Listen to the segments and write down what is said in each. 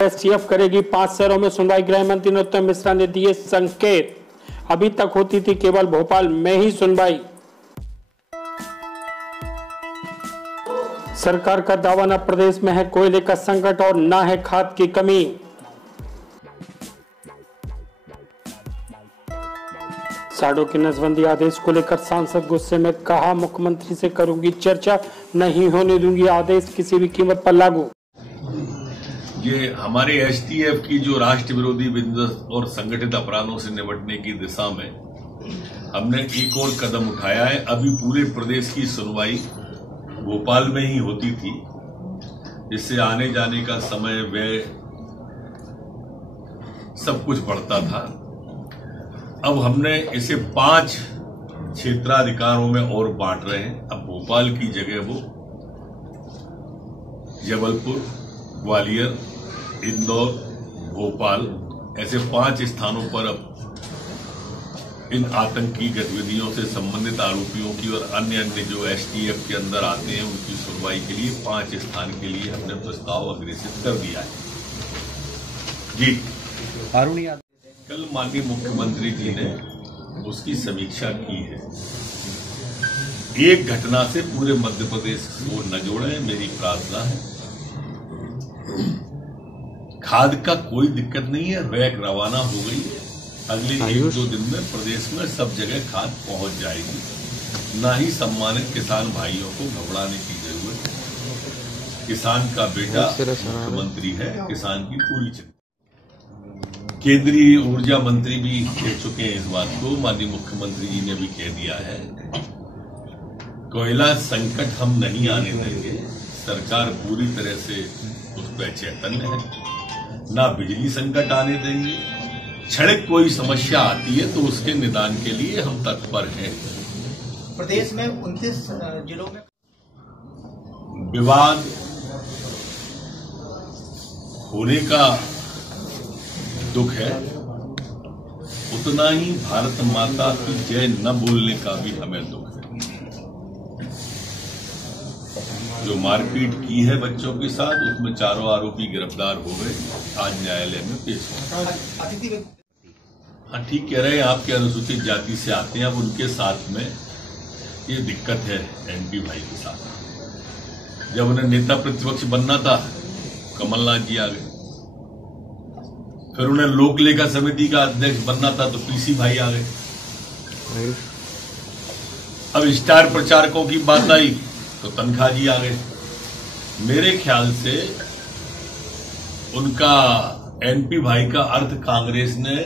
STF करेगी 5 शहरों में सुनवाई। गृह मंत्री नरोत्तम मिश्रा ने दिए संकेत। अभी तक होती थी केवल भोपाल में ही सुनवाई। सरकार का दावा, न प्रदेश में है कोयले का संकट और न है खाद की कमी। साड़ों के नसबंदी आदेश को लेकर सांसद गुस्से में, कहा मुख्यमंत्री से करूंगी चर्चा, नहीं होने दूंगी आदेश किसी भी कीमत पर लागू। ये हमारे एसटीएफ की जो राष्ट्र विरोधी विध्वंस और संगठित अपराधों से निपटने की दिशा में हमने एक और कदम उठाया है। अभी पूरे प्रदेश की सुनवाई भोपाल में ही होती थी, जिससे आने जाने का समय, व्यय सब कुछ बढ़ता था। अब हमने इसे 5 क्षेत्राधिकारों में और बांट रहे हैं। अब भोपाल की जगह वो जबलपुर, ग्वालियर, इंदौर, भोपाल ऐसे 5 स्थानों पर अब इन आतंकी गतिविधियों से संबंधित आरोपियों की और अन्य जो एसटीएफ के अंदर आते हैं उनकी सुनवाई के लिए 5 स्थान के लिए हमने प्रस्ताव अग्रेसित कर दिया है। जी, कल माननीय मुख्यमंत्री जी ने उसकी समीक्षा की है। एक घटना से पूरे मध्य प्रदेश को न जोड़े, मेरी प्रार्थना है। खाद का कोई दिक्कत नहीं है, रैक रवाना हो गई है। अगले 1-2 दिन में प्रदेश में सब जगह खाद पहुंच जाएगी। ना ही सम्मानित किसान भाइयों को घबराने की जरूरत है। किसान का बेटा मुख्यमंत्री है, किसान की पूरी चिंता। केंद्रीय ऊर्जा मंत्री भी कह चुके हैं इस बात को, माननीय मुख्यमंत्री जी ने भी कह दिया है। कोयला संकट हम नहीं आने देंगे। सरकार पूरी तरह से उस पर चैतन्य है। ना बिजली संकट आने देंगे। क्षणिक कोई समस्या आती है तो उसके निदान के लिए हम तत्पर हैं। प्रदेश में 29 जिलों में विवाद होने का दुख है, उतना ही भारत माता की जय न बोलने का भी हमें दुख है। जो मारपीट की है बच्चों के साथ, उसमें 4 आरोपी गिरफ्तार हो गए, आज न्यायालय में पेश हो। हाँ, ठीक कह रहे हैं, आपके अनुसूचित जाति से आते हैं। अब उनके साथ में ये दिक्कत है एमपी भाई के साथ। जब उन्हें नेता प्रतिपक्ष बनना था, कमलनाथ जी आ गए। फिर उन्हें लोक लेखा समिति का अध्यक्ष बनना था तो पीसी भाई आ गए। अब स्टार प्रचारकों की बात आई तो तनखा जी आ गए। मेरे ख्याल से उनका एनपी भाई का अर्थ कांग्रेस ने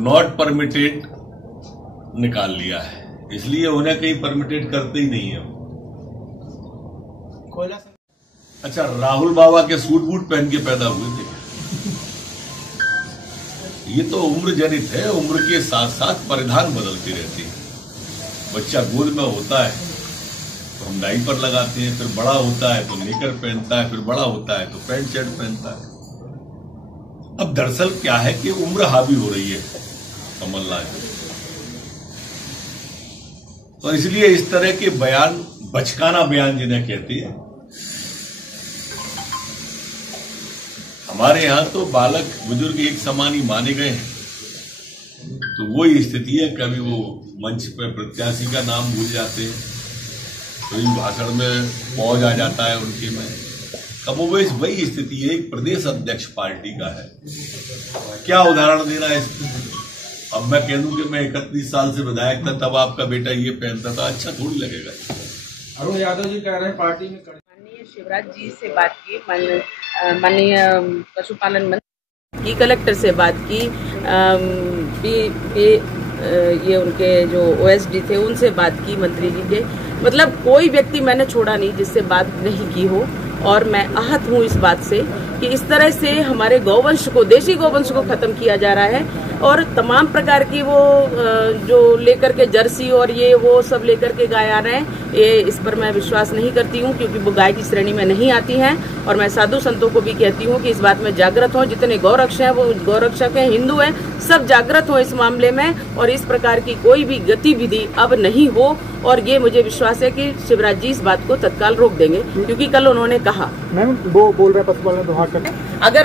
नॉट परमिटेड निकाल लिया है, इसलिए उन्हें कहीं परमिटेड करते ही नहीं है। अच्छा, राहुल बाबा के सूट बूट पहन के पैदा हुए थे। ये तो उम्र जनित है, उम्र के साथ साथ परिधान बदलती रहती है। बच्चा गोद में होता है तो हम डायपर लगाते हैं, फिर बड़ा होता है तो निकर पहनता है, फिर बड़ा होता है तो पैंट शर्ट पहनता है। अब दरअसल क्या है कि उम्र हावी हो रही है कमलनाथ, तो इसलिए इस तरह के बयान, बचकाना बयान जिन्हें कहते हैं। हमारे यहां तो बालक बुजुर्ग एक समान ही माने गए हैं। तो वही स्थिति है, कभी वो मंच पर प्रत्याशी का नाम भूल जाते हैं, कभी भाषण में पौज आ जाता है उनके में। कमोबेश वही स्थिति है, एक प्रदेश अध्यक्ष पार्टी का है। क्या उदाहरण देना है इसमें? अब मैं कह दूं कि मैं 31 साल से विधायक था, तब आपका बेटा ये पहनता था, अच्छा थोड़ी लगेगा। अरुण यादव जी कह रहे हैं पार्टी में माननीय शिवराज जी से बात की, माननीय पशुपालन मंत्री की, कलेक्टर से बात की, ये उनके जो ओएसडी थे उनसे बात की, मंत्री जी के। मतलब कोई व्यक्ति मैंने छोड़ा नहीं जिससे बात नहीं की हो। और मैं आहत हूँ इस बात से कि इस तरह से हमारे गौवंश को, देशी गौवंश को खत्म किया जा रहा है। और तमाम प्रकार की वो जो लेकर के जर्सी और ये वो सब लेकर के गाय आ रहे हैं, ये इस पर मैं विश्वास नहीं करती हूँ, क्योंकि वो गाय की श्रेणी में नहीं आती हैं। और मैं साधु संतों को भी कहती हूँ कि इस बात में जागृत हो। जितने गौरक्षक हैं वो गौरक्षक हैं, हिंदू हैं, सब जागृत हो इस मामले में और इस प्रकार की कोई भी गतिविधि अब नहीं हो। और ये मुझे विश्वास है कि शिवराज जी इस बात को तत्काल रोक देंगे, क्योंकि कल उन्होंने कहा मैम वो बोल रहे हैं पशुपालन विभाग का, अगर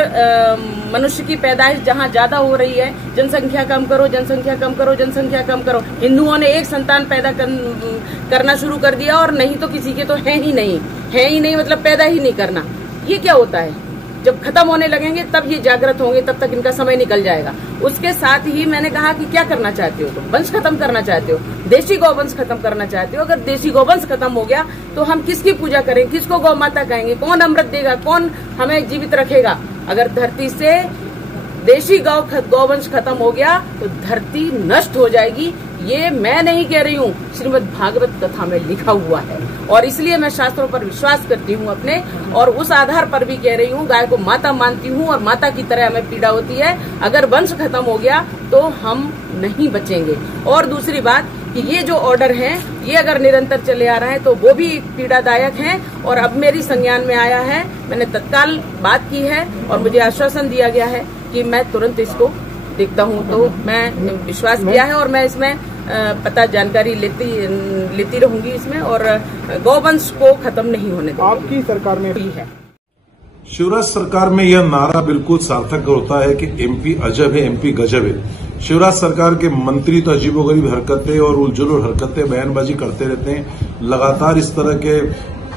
मनुष्य की पैदाइश जहाँ ज्यादा हो रही है, जनसंख्या कम करो, जनसंख्या कम करो, जनसंख्या कम करो। हिंदुओं ने एक संतान पैदा करना शुरू कर दिया और नहीं तो किसी के तो है ही नहीं, मतलब पैदा ही नहीं करना। ये क्या होता है? जब खत्म होने लगेंगे तब ये जागृत होंगे, तब तक इनका समय निकल जाएगा। उसके साथ ही मैंने कहा कि क्या करना चाहते हो तुम? वंश खत्म करना चाहते हो, देशी गौवंश खत्म करना चाहते हो। अगर देशी गौवंश खत्म हो गया तो हम किसकी पूजा करें? किसको गौ माता कहेंगे? कौन अमृत देगा? कौन हमें जीवित रखेगा? अगर धरती से देशी गौवंश खत्म हो गया तो धरती नष्ट हो जाएगी। ये मैं नहीं कह रही हूँ, श्रीमद् भागवत कथा में लिखा हुआ है और इसलिए मैं शास्त्रों पर विश्वास करती हूँ अपने, और उस आधार पर भी कह रही हूँ, गाय को माता मानती हूँ और माता की तरह हमें पीड़ा होती है। अगर वंश खत्म हो गया तो हम नहीं बचेंगे। और दूसरी बात कि ये जो ऑर्डर हैं ये अगर निरंतर चले आ रहे हैं तो वो भी पीड़ादायक हैं। और अब मेरी संज्ञान में आया है, मैंने तत्काल बात की है और मुझे आश्वासन दिया गया है कि मैं तुरंत इसको देखता हूँ। तो मैं विश्वास किया है और मैं इसमें पता जानकारी लेती रहूंगी इसमें, और गौवंश को खत्म नहीं होने देंगे। आपकी सरकार में भी है। शिवराज सरकार में यह नारा बिल्कुल सार्थक होता है कि एमपी अजब है, एमपी गजब है। शिवराज सरकार के मंत्री तो अजीबोगरीब हरकतें और उलझुल हरकतें, बयानबाजी करते रहते हैं, लगातार इस तरह के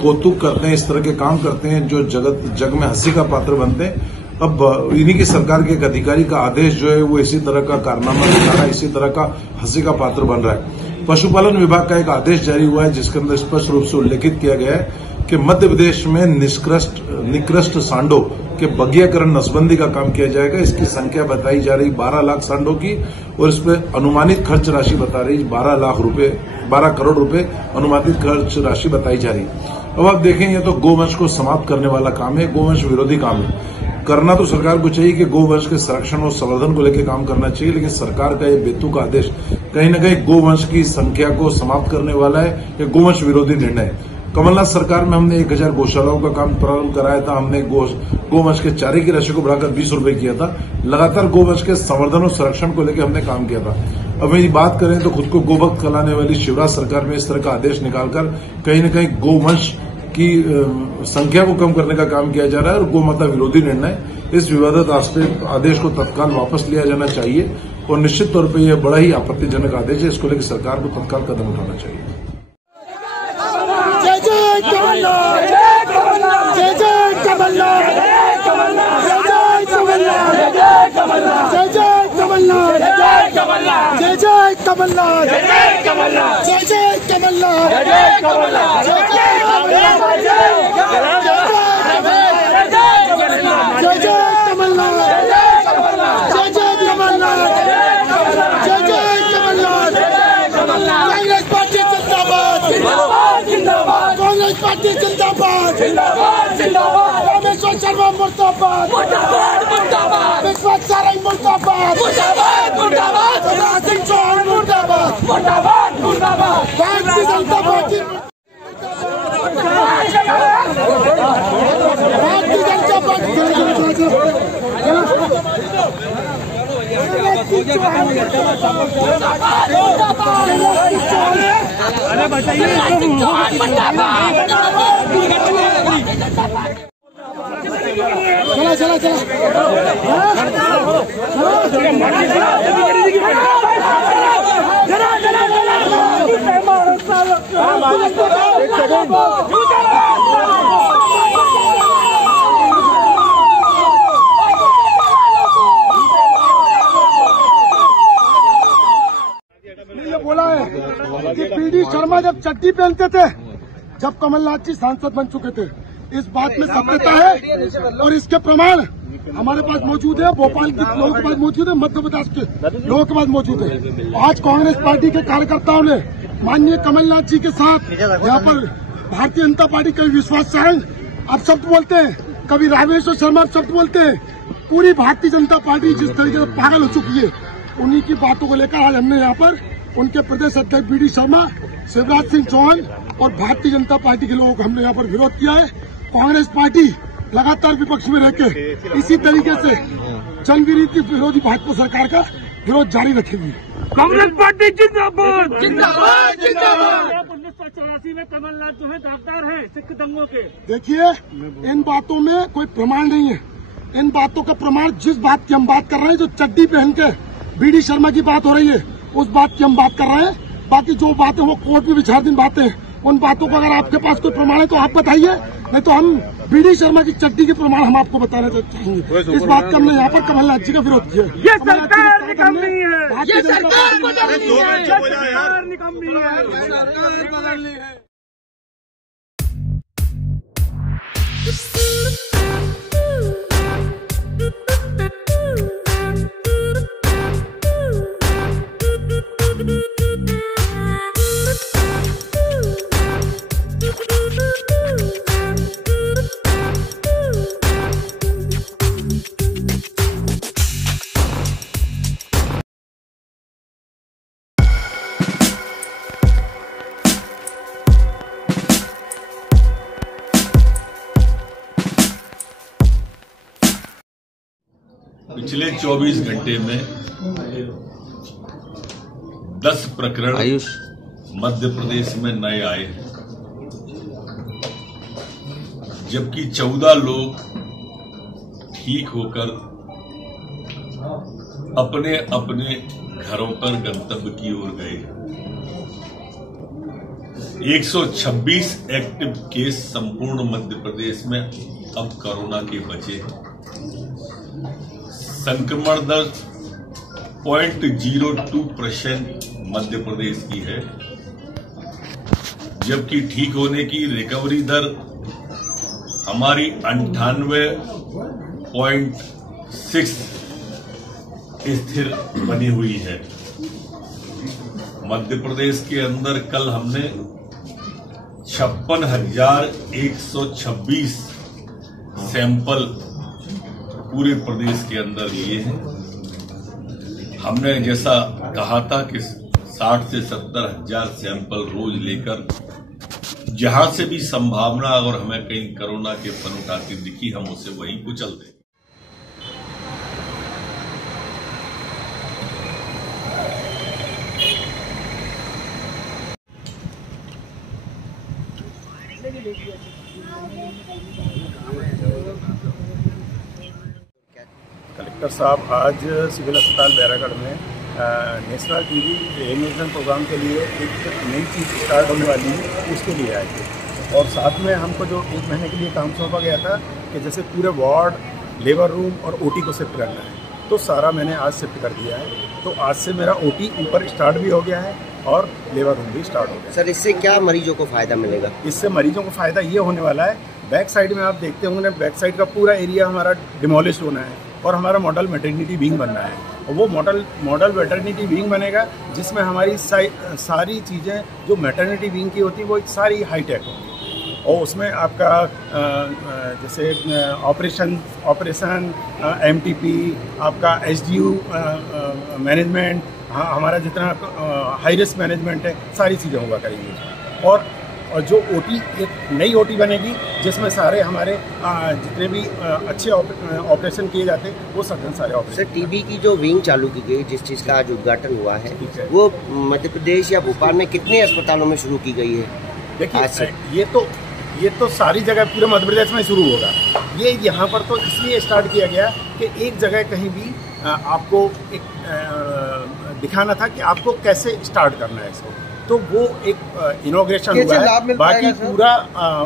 कौतुक करते हैं, इस तरह के काम करते हैं जो जग में हंसी का पात्र बनते हैं। अब इन्हीं की सरकार के एक अधिकारी का आदेश जो है वो इसी तरह का कारनामा दिखा रहा है, इसी तरह का हंसी का पात्र बन रहा है। पशुपालन विभाग का एक आदेश जारी हुआ है जिसके अंदर स्पष्ट रूप से उल्लेखित किया गया है कि मध्य प्रदेश में निकृष्ट सांडों के बगियाकरण नसबंदी का काम किया जाएगा। इसकी संख्या बताई जा रही 12 लाख सांडों की और इस पर अनुमानित खर्च राशि बता रही 12 करोड़ रुपए अनुमानित खर्च राशि बताई जा रही। अब आप देखें, ये तो गोवंश को समाप्त करने वाला काम है, गोवंश विरोधी काम है। करना तो सरकार को चाहिए कि गोवंश के संरक्षण और संवर्धन को लेकर काम करना चाहिए, लेकिन सरकार का ये बेतुका आदेश कहीं न कहीं गोवंश की संख्या को समाप्त करने वाला है। ये गोवंश विरोधी निर्णय है। कमलनाथ सरकार में हमने 1000 गौशालाओं का काम प्रारंभ कराया था। हमने गोवंश के चारे की राशि को बढ़ाकर 20 रुपए किया था। लगातार गोवंश के संवर्धन और संरक्षण को लेकर हमने काम किया था। अब मेरी बात करें तो खुद को गोभक्त कहलाने वाली शिवराज सरकार में इस तरह का आदेश निकालकर कहीं न कहीं गोवंश की संख्या को कम करने का काम किया जा रहा है और गोमाता विरोधी निर्णय। इस विवादित आदेश को तत्काल वापस लिया जाना चाहिए और निश्चित तौर पर यह बड़ा ही आपत्तिजनक आदेश है। इसको लेकर सरकार को तत्काल कदम उठाना चाहिए। जय जय कमलनाथ, जय कमलनाथ, जय जय कमलनाथ, जय कमलनाथ, जय कमलनाथ, जय कमलनाथ, जय जय कमलनाथ, जय कमलनाथ, जय जय कमलनाथ, जय कमलनाथ, जय जय कमलनाथ, जय कमलनाथ, जय जय कमलनाथ, जय जय कमलनाथ, जय जय कमलनाथ, जय जय कमलनाथ, जय जय कमलनाथ। कांग्रेस पार्टी जिंदाबाद, जिंदाबाद, कांग्रेस पार्टी जिंदाबाद, जिंदाबाद, जिंदाबाद, रामेश्वर शर्मा मुर्दाबाद, मुर्दाबाद, मुर्दाबाद, विश्वास सारंग मुर्दाबाद, मुर्दाबाद, मुर्दाबाद, शिवराज सिंह चौहान मुर्दाबाद, मुर्दाबाद, मुर्दाबाद, भारतीय जनता पार्टी, भारतीय जनता पार्टी। अरे बताइए, चला चला चला बोला है कि पीडी शर्मा जब चड्डी पहनते थे, जब कमलनाथ जी सांसद बन चुके थे, इस बात में सत्यता है और इसके प्रमाण हमारे पास मौजूद है। भोपाल के लोगों के पास मौजूद है, मध्य प्रदेश के लोगों के पास मौजूद है। आज कांग्रेस पार्टी के कार्यकर्ताओं ने माननीय कमलनाथ जी के साथ यहाँ पर भारतीय जनता पार्टी कभी विश्वास सारंग आप शब्द बोलते हैं, कभी रामेश्वर शर्मा आप शब्द बोलते हैं। पूरी भारतीय जनता पार्टी जिस तरीके से पागल हो चुकी है, उन्हीं की बातों को लेकर आज हमने यहाँ पर उनके प्रदेश अध्यक्ष बीडी शर्मा, शिवराज सिंह चौहान और भारतीय जनता पार्टी के लोगों को हमने यहाँ पर विरोध किया है। कांग्रेस पार्टी लगातार विपक्ष में रहकर इसी तरीके से जनविरोधी विरोधी भाजपा सरकार का विरोध जारी रखेगी। कांग्रेस पार्टी जिंदाबाद, जिंदाबाद, जिंदाबाद। 1984 में कमलनाथ जो है दागदार है सिख दंगों के। देखिए, इन बातों में कोई प्रमाण नहीं है। इन बातों का प्रमाण जिस बात की हम बात कर रहे हैं, जो चड्डी पहन के बीडी शर्मा की बात हो रही है, उस बात की हम बात कर रहे हैं। बाकी जो बातें वो कोर्ट में विचाराधीन बातें हैं, उन बातों का अगर आपके पास कोई प्रमाण है तो आप बताइए, नहीं तो हम बीडी शर्मा की चड्डी के प्रमाण हम आपको बताना चाहेंगे। इस बात का हमने यहाँ पर कमलनाथ जी का विरोध किया। ये सरकार निकम्मी है, ये सरकार बदलनी है, सरकार निकम्मी है, सरकार बदलनी है। पिछले 24 घंटे में 10 प्रकरण मध्य प्रदेश में नए आए हैं, जबकि 14 लोग ठीक होकर अपने अपने घरों पर गंतव्य की ओर गए। 126 एक्टिव केस संपूर्ण मध्य प्रदेश में अब कोरोना के बचे हैं। संक्रमण दर 0.02% मध्य प्रदेश की है, जबकि ठीक होने की रिकवरी दर हमारी 98.6 स्थिर बनी हुई है। मध्य प्रदेश के अंदर कल हमने 56,126 सैंपल पूरे प्रदेश के अंदर लिए हैं। हमने जैसा कहा था कि 60 से 70 हजार सैंपल रोज लेकर जहां से भी संभावना और हमें कहीं कोरोना के फन उठाती दिखी, हम उसे वहीं कुचल दें। कलेक्टर साहब आज सिविल अस्पताल बैरागढ़ में नेशनल टीबी एनिमेशन प्रोग्राम के लिए एक नई चीज़ स्टार्ट होने वाली है, उसके लिए आए थे। और साथ में हमको जो 1 महीने के लिए काम सौंपा गया था कि जैसे पूरे वार्ड, लेबर रूम और ओटी को शिफ्ट करना है, तो सारा मैंने आज शिफ्ट कर दिया है। तो आज से मेरा ओटी ऊपर स्टार्ट भी हो गया है और लेबर रूम भी स्टार्ट हो गया। सर, इससे क्या मरीजों को फायदा मिलेगा? इससे मरीजों को फायदा ये होने वाला है, बैक साइड में आप देखते होंगे, बैक साइड का पूरा एरिया हमारा डिमोलिश होना है और हमारा मॉडल मैटरनिटी विंग बनना है। और वो मॉडल मैटरनिटी विंग बनेगा जिसमें हमारी सारी चीज़ें जो मैटरनिटी विंग की होती है वो सारी हाईटेक होंगी। और उसमें आपका जैसे ऑपरेशन MTP, आपका SDU मैनेजमेंट, हमारा जितना हाई रिस्क मैनेजमेंट है, सारी चीज़ें होगा करेंगी। और जो ओटी, एक नई ओटी बनेगी जिसमें सारे हमारे जितने भी अच्छे ऑपरेशन किए जाते हैं वो सारे ऑपरेशन। सर, टीबी की जो विंग चालू की गई, जिस चीज़ का आज उद्घाटन हुआ है, वो मध्य प्रदेश या भोपाल में कितने अस्पतालों में शुरू की गई है? देखिए, ये तो सारी जगह पूरे मध्य प्रदेश में शुरू होगा। ये यहाँ पर तो इसलिए स्टार्ट किया गया कि एक जगह कहीं भी आपको एक दिखाना था कि आपको कैसे स्टार्ट करना है इसको, तो वो एक इनॉग्रेशन हुआ है। बाकी पूरा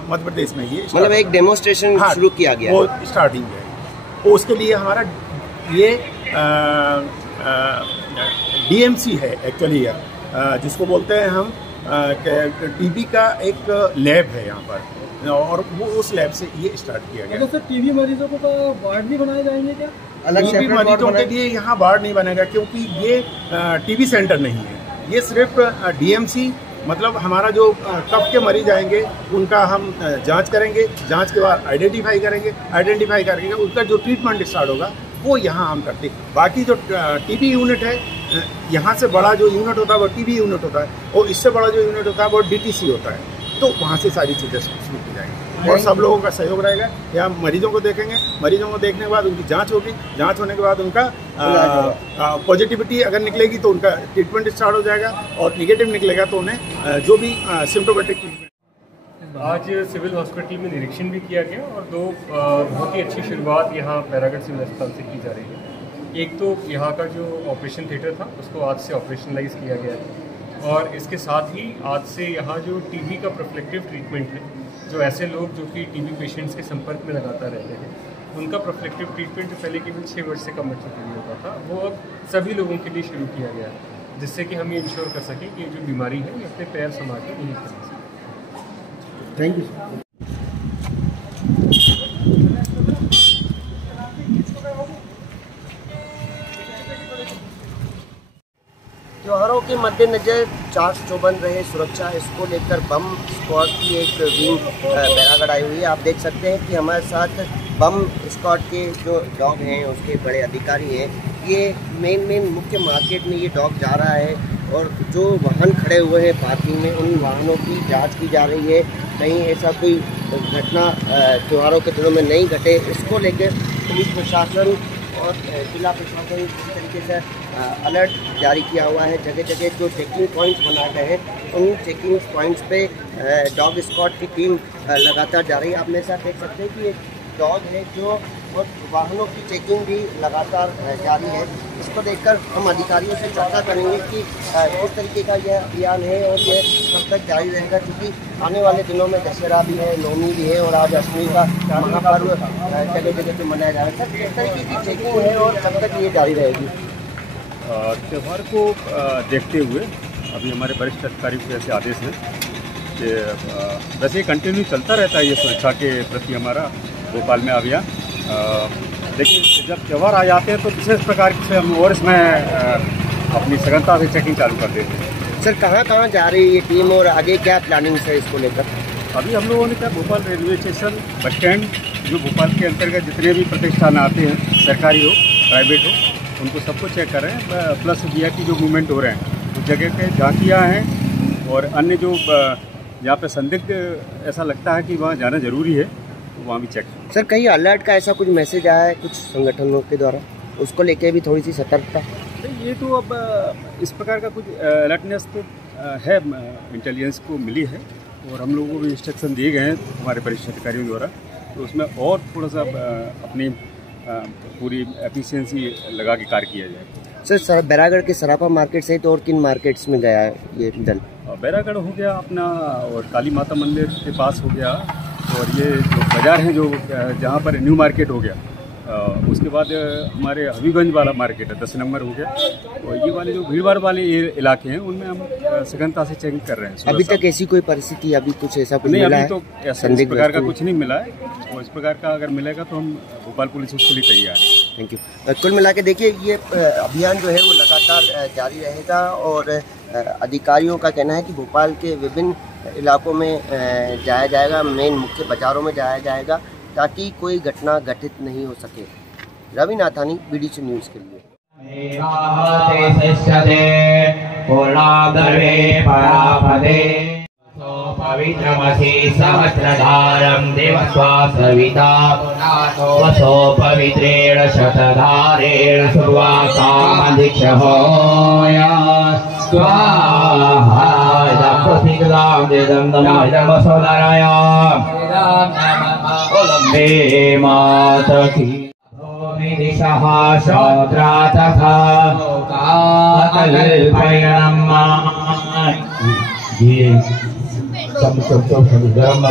मध्य प्रदेश में ये मतलब एक डेमोन्स्ट्रेशन शुरू किया गया, वो स्टार्टिंग है। तो उसके लिए हमारा ये DMC है एक्चुअली, जिसको बोलते हैं हम टीबी का एक लैब है यहाँ पर, और वो उस लैब से ये स्टार्ट किया गया। सर, टीबी मरीजों को वार्ड भी बनाए जाएंगे क्या? टीबी मरीजों के लिए यहाँ वार्ड नहीं बनेगा, क्योंकि ये टीबी सेंटर नहीं है। ये सिर्फ DMC, मतलब हमारा जो कफ के मरीज आएंगे उनका हम जांच करेंगे, जांच के बाद आइडेंटिफाई करेंगे उनका जो ट्रीटमेंट स्टार्ट होगा वो यहाँ हम करते हैं। बाकी जो टीबी यूनिट है, यहाँ से बड़ा जो यूनिट होता है वो टीबी यूनिट होता है, और इससे बड़ा जो यूनिट होता है वो DTC होता है। तो वहाँ से सारी चीज़ें शुरू की जाएंगी और सब लोगों का सहयोग रहेगा। यहाँ मरीजों को देखेंगे, मरीजों को देखने के बाद उनकी जांच होगी, जांच होने के बाद उनका पॉजिटिविटी अगर निकलेगी तो उनका ट्रीटमेंट स्टार्ट हो जाएगा, और निगेटिव निकलेगा तो उन्हें जो भी सिम्टोमेटिक ट्रीटमेंट आज सिविल हॉस्पिटल में निरीक्षण भी किया गया और दो बहुत ही अच्छी शुरुआत यहाँ बैरागढ़ सिविल अस्पताल से की जा रही है। एक तो यहाँ का जो ऑपरेशन थिएटर था उसको आज से ऑपरेशनलाइज किया गया है और इसके साथ ही आज से यहाँ जो टीबी का प्रोफिलेक्टिव ट्रीटमेंट है, जो ऐसे लोग जो कि टीबी पेशेंट्स के संपर्क में लगातार रहते हैं, उनका प्रोफिलेक्टिव ट्रीटमेंट जो पहले केवल 6 वर्ष से कम बच्चों के लिए होता था, वो अब सभी लोगों के लिए शुरू किया गया है, जिससे कि हम ये इंश्योर कर सकें कि जो बीमारी है ये अपने पैर संभाल के नहीं कर सकें। Thank you. त्योहारों के मद्देनजर चाक चौबंद रहे सुरक्षा, इसको लेकर बम स्क्वाड की एक विंग बैरागढ़ आई हुई है। आप देख सकते हैं कि हमारे साथ बम स्क्वाड के जो डॉग हैं उसके बड़े अधिकारी हैं। ये मेन मुख्य मार्केट में ये डॉग जा रहा है और जो वाहन खड़े हुए हैं पार्किंग में, उन वाहनों की जांच की जा रही है, कहीं ऐसा कोई घटना त्योहारों के दिनों में नहीं घटे, इसको लेकर पुलिस प्रशासन और जिला प्रशासन इस तरीके से अलर्ट जारी किया हुआ है। जगह जगह जो चेकिंग पॉइंट्स बनाए गए हैं, उन चेकिंग पॉइंट्स पे डॉग स्क्वाड की टीम लगातार जा रही है। आप मेरे साथ देख सकते हैं कि एक डॉग है जो और वाहनों की चेकिंग भी लगातार जारी है। इसको देखकर हम अधिकारियों से चर्चा करेंगे कि किस तरीके का यह अभियान है और यह कब तक जारी रहेगा, क्योंकि आने वाले दिनों में दशहरा भी है, नवमी भी है और आज अष्टमी का महापर्व जगह जगह पे मनाया जा रहा है। सर, किस तरीके की चेकिंग है और कब तक ये जारी रहेगी? त्यौहार को देखते हुए अभी हमारे वरिष्ठ अधिकारियों के ऐसे आदेश हैं कि वैसे कंटिन्यू चलता रहता है ये सुरक्षा के प्रति हमारा भोपाल में अभियान, लेकिन जब त्यौहार आ जाते हैं तो विशेष प्रकार से हम और इसमें अपनी सघनता से चेकिंग चालू कर देते हैं। सर, कहाँ जा रही है ये टीम और आगे क्या प्लानिंग है इसको लेकर? अभी हम लोगों ने क्या Bhopal railway station, bus stand, जो भोपाल के अंतर्गत जितने भी प्रतिष्ठान आते हैं, सरकारी हो प्राइवेट हो, उनको सबको चेक कर रहे हैं। प्लस वीआईपी जो मूवमेंट हो रहे हैं उस जगह पे झांकियाँ हैं और अन्य जो जहाँ पे संदिग्ध ऐसा लगता है कि वहाँ जाना जरूरी है तो वहाँ भी चेक। सर, कहीं अलर्ट का ऐसा कुछ मैसेज आया है कुछ संगठनों के द्वारा, उसको लेके भी थोड़ी सी सतर्कता? ये तो अब इस प्रकार का कुछ अलर्टनेस तो है, इंटेलिजेंस को मिली है और हम लोगों को भी इंस्ट्रक्शन दिए गए हैं हमारे वरिष्ठ अधिकारियों द्वारा, तो उसमें और थोड़ा सा अपनी पूरी एफिशिएंसी लगा के कार्य किया जाए। सर, बैरागढ़ के सराफा मार्केट सहित और किन मार्केट्स में गया है ये दल? बैरागढ़ हो गया अपना और काली माता मंदिर के पास हो गया और ये जो बाज़ार हैं जो जहाँ पर न्यू मार्केट हो गया, उसके बाद हमारे हबीबगंज वाला मार्केट है 10 नंबर हो गया, और ये वाले जो भीड़ भाड़ वाले इलाके हैं उनमें हम सघनता से चेकिंग कर रहे हैं। अभी तक ऐसी कोई परिस्थिति, अभी कुछ ऐसा कुछ नहीं, मिला अभी है? तो इस प्रकार का कुछ नहीं मिला है और इस प्रकार का अगर मिलेगा तो हम भोपाल पुलिस उसके लिए तैयार है। Thank you. कुल मिला के देखिए ये अभियान जो है वो लगातार जारी रहेगा और अधिकारियों का कहना है कि भोपाल के विभिन्न इलाकों में जाया जाएगा, मेन मुख्य बाजारों में जाया जाएगा ताकि कोई घटना घटित नहीं हो सके। रवि नाथानी, BDC न्यूज़ के लिए। पवित्रमसि सहस्रधारं देवस्वासविता वसो पवित्रेण शतधारेण सुवासामधिक्षहोया स्वाहा दम्पतिगदां देदं सोदराया ओलम्बे मातकी दिशः शौत्रा तथा कल्पयनम् ये सब गरम ना हो